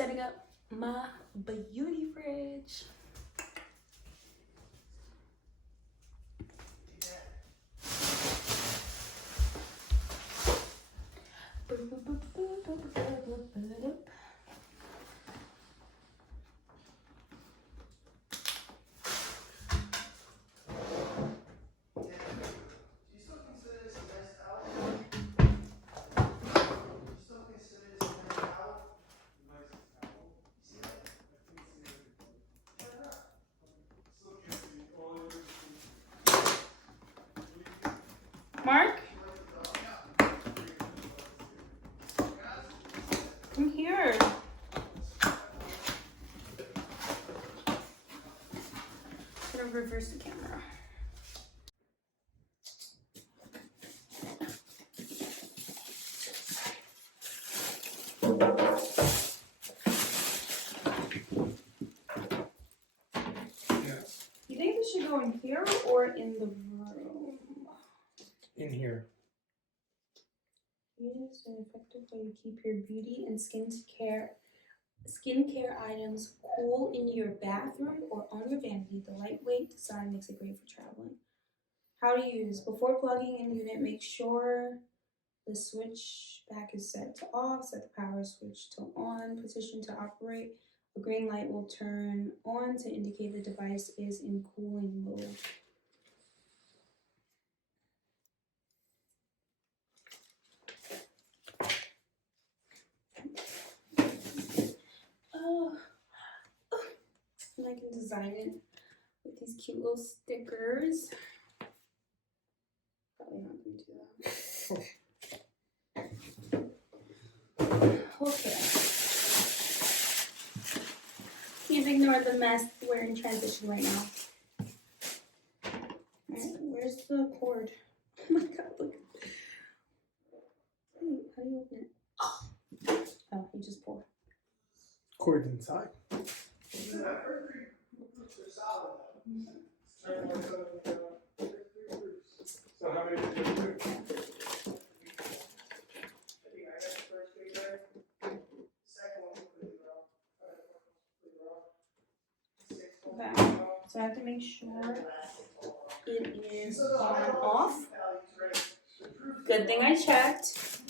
setting up my beauty fridge. Mark? I'm here. I'm gonna reverse the camera. You think we should go in here or in the room? In here. Use an effective way to keep your beauty and skincare items cool in your bathroom or on your vanity. The lightweight design makes it great for traveling. How to use. Before plugging in the unit, make sure the switch back is set to off. Set the power switch to on. Position to operate. A green light will turn on to indicate the device is in cooling mode. And I can design it with these cute little stickers. Probably not going to do that. Okay. Please ignore the mess. We're in transition right now. Alright, where's the cord? Oh my god, look. Wait, how do you open it? Oh, you just pour. Cord's inside. So how many did you do? Okay, so I have to make sure it is on and off. Good thing I checked.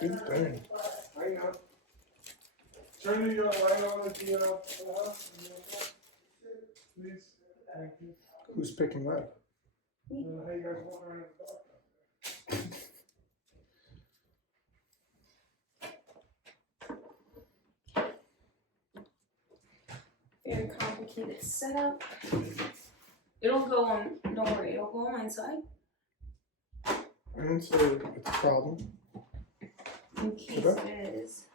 Good thing. I know. Turn the light on at the house. Please. Thank you. Who's picking that? How you guys walk around the dog? Very complicated setup. It'll go on, don't worry, it'll go on my side. I don't say it's a problem. In case Okay. it is.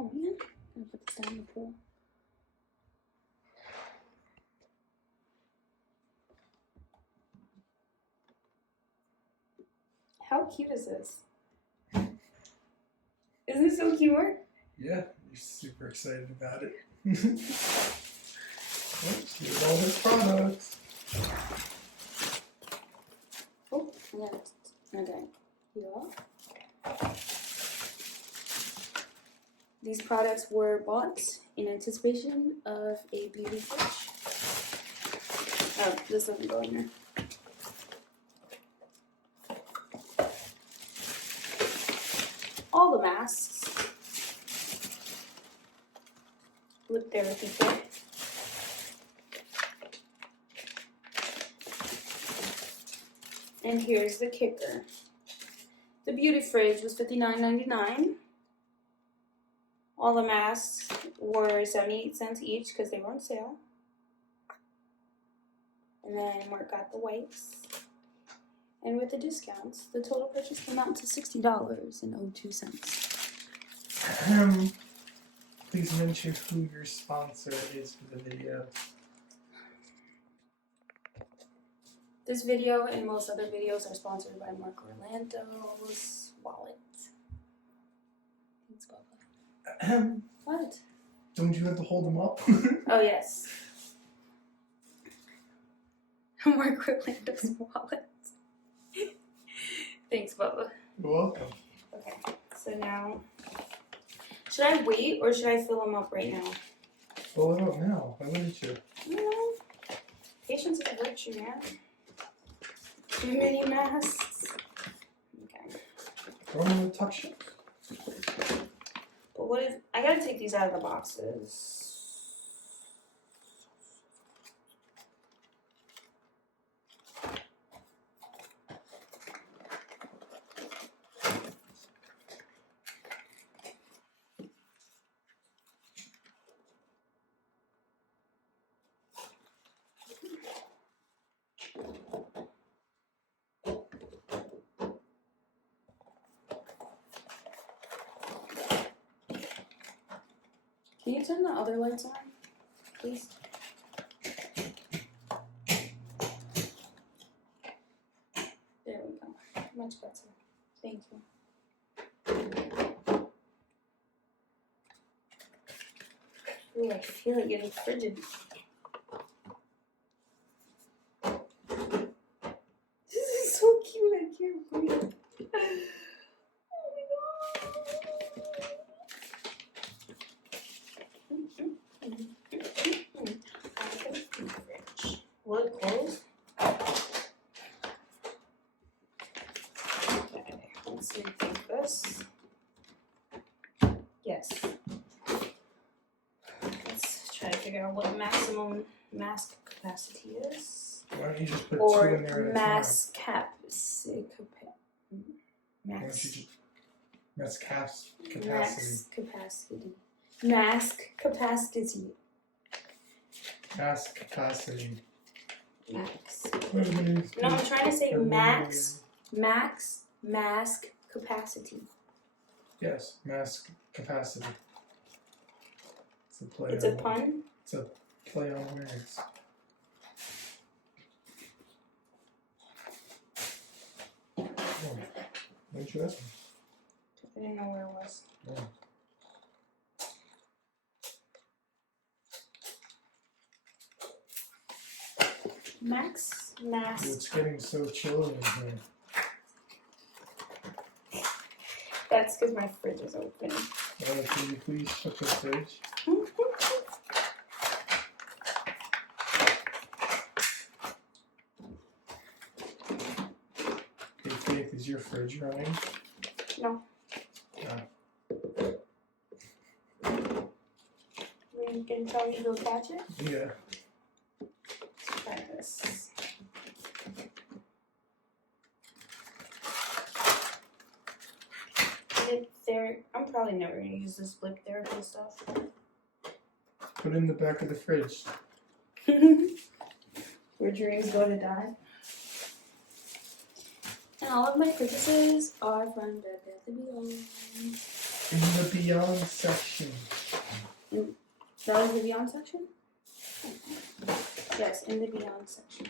Oh man, I'm gonna put this down in the pool. How cute is this? Isn't this so cute? Yeah, you're super excited about it. Here's all his products. Oh, yeah. Okay. Yeah. These products were bought in anticipation of a beauty fridge. Oh, this doesn't go in there. All the masks. Lip therapy kit. And here's the kicker. The beauty fridge was $59.99. All the masks were 78 cents each because they were on sale. And then Mark got the wipes. And with the discounts, the total purchase came out to $60.02. Please mention who your sponsor is for the video. This video and most other videos are sponsored by Mark Orlando's wallet. Thanks, Bubba. What? Don't you have to hold them up? Oh, yes. Mark Orlando's wallet. Thanks, Bubba. You're welcome. Okay, so now, should I wait or should I fill them up right now? Fill it up now. Why wouldn't you? I don't know. Patience is a virtue, man. Too many masks. Okay. Throw them in the tuck shop. But what if I gotta take these out of the boxes? Can you turn the other lights on, please? There we go. Much better. Thank you. Ooh, I feel it getting frigid. This is so cute. I can't breathe. Oh my god. Will it close? Okay, let's see this. Yes. Let's try to figure out what maximum mask capacity is. Why don't you just put two Or in there at a time? mask capacity. Why don't you just... That's capacity. Max capacity. Mask capacity. Mask capacity. Max. No, No, I'm trying to say max mask capacity. Yes, mask capacity. It's a play. It's a pun? It's a play on words. Oh, why didn't you ask me? I didn't know where it was. Oh. Max mask. It's getting so chilly in here. That's because my fridge is open. Can you please shut the fridge? Hey Faith, is your fridge running? No. No. You can tell me to go catch it? Yeah. Let's try this. I'm probably never going to use this blip therapy stuff. Put it in the back of the fridge. Where dreams go to die. And all of my purchases are from Bed Bath & Beyond. In the Beyond section. That was the Beyond section? Yes, in the Beyond section.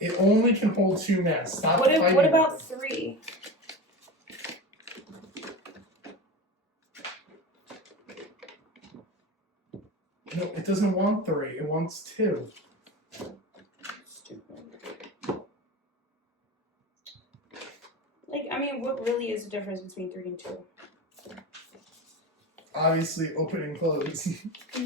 It only can hold 2 masks. Stop What fighting about with it. 3? No, it doesn't want 3. It wants 2. Stupid. Like, I mean, what really is the difference between 3 and 2? Obviously, open and close. No, I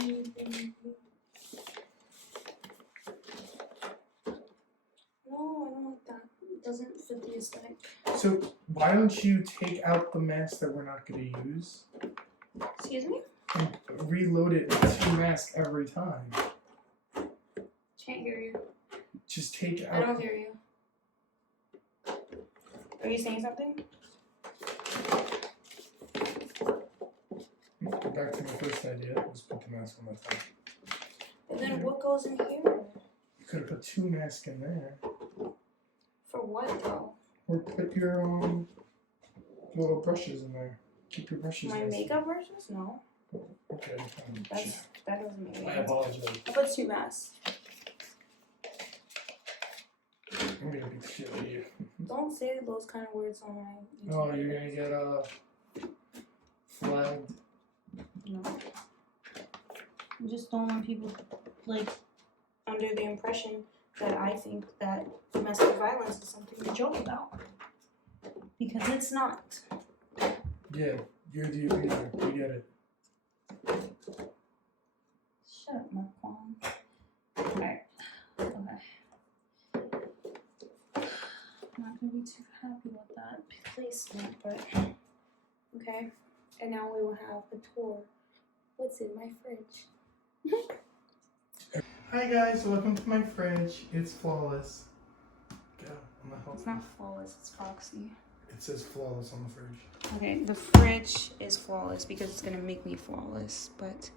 don't like that. It doesn't fit the aesthetic. So, why don't you take out the mask that we're not going to use Excuse me? and reload it with 2 masks every time? Can't hear you. Just take out. I don't hear you. Are you saying something? Go back to my first idea. Just put the mask on the top. And then what goes in here? You could have put 2 masks in there. For what though? Or put your little brushes in there. Keep your brushes My nice. makeup brushes? No. Okay. That doesn't make I sense. apologize. I put 2 masks. I'm gonna beat the shit out of you. Don't say those kind of words on my YouTube. Oh, you're gonna get flagged. No. I just don't want people like under the impression that I think that domestic violence is something to joke about. Because it's not. Yeah, you're the abuser. We get it. Shut up, Marquand. Alright. Okay. I'm not gonna be too happy with that placement, but okay. And now we will have a tour. What's in my fridge? Hi guys, welcome to my fridge. It's flawless. Go. I'm not It's not flawless, it's foxy. It says flawless on the fridge. Okay, the fridge is flawless because it's gonna make me flawless, but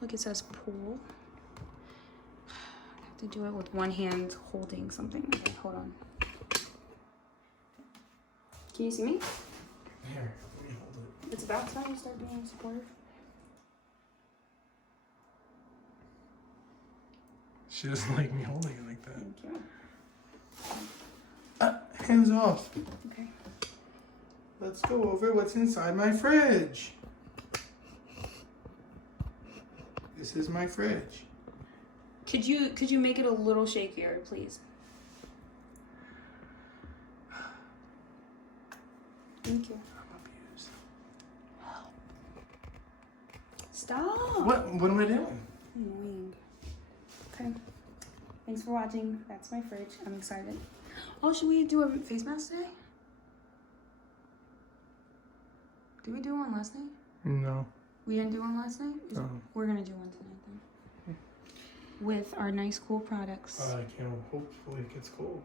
look, it says pool. I have to do it with one hand holding something. Okay, hold on. Can you see me? Here, let me hold it. It's about time you start being supportive. She doesn't like me holding it like that. Thank you. Hands off. Okay. Let's go over what's inside my fridge. This is my fridge. Could you make it a little shakier, please? Thank you. I'm abused. Stop. What am I doing? Annoying. Okay. Thanks for watching. That's my fridge. I'm excited. Oh, should we do a face mask today? Did we do one last night? No. We didn't do one last night? No. We're gonna do one tonight then. With our nice cool products. I can't. Hopefully it gets cold.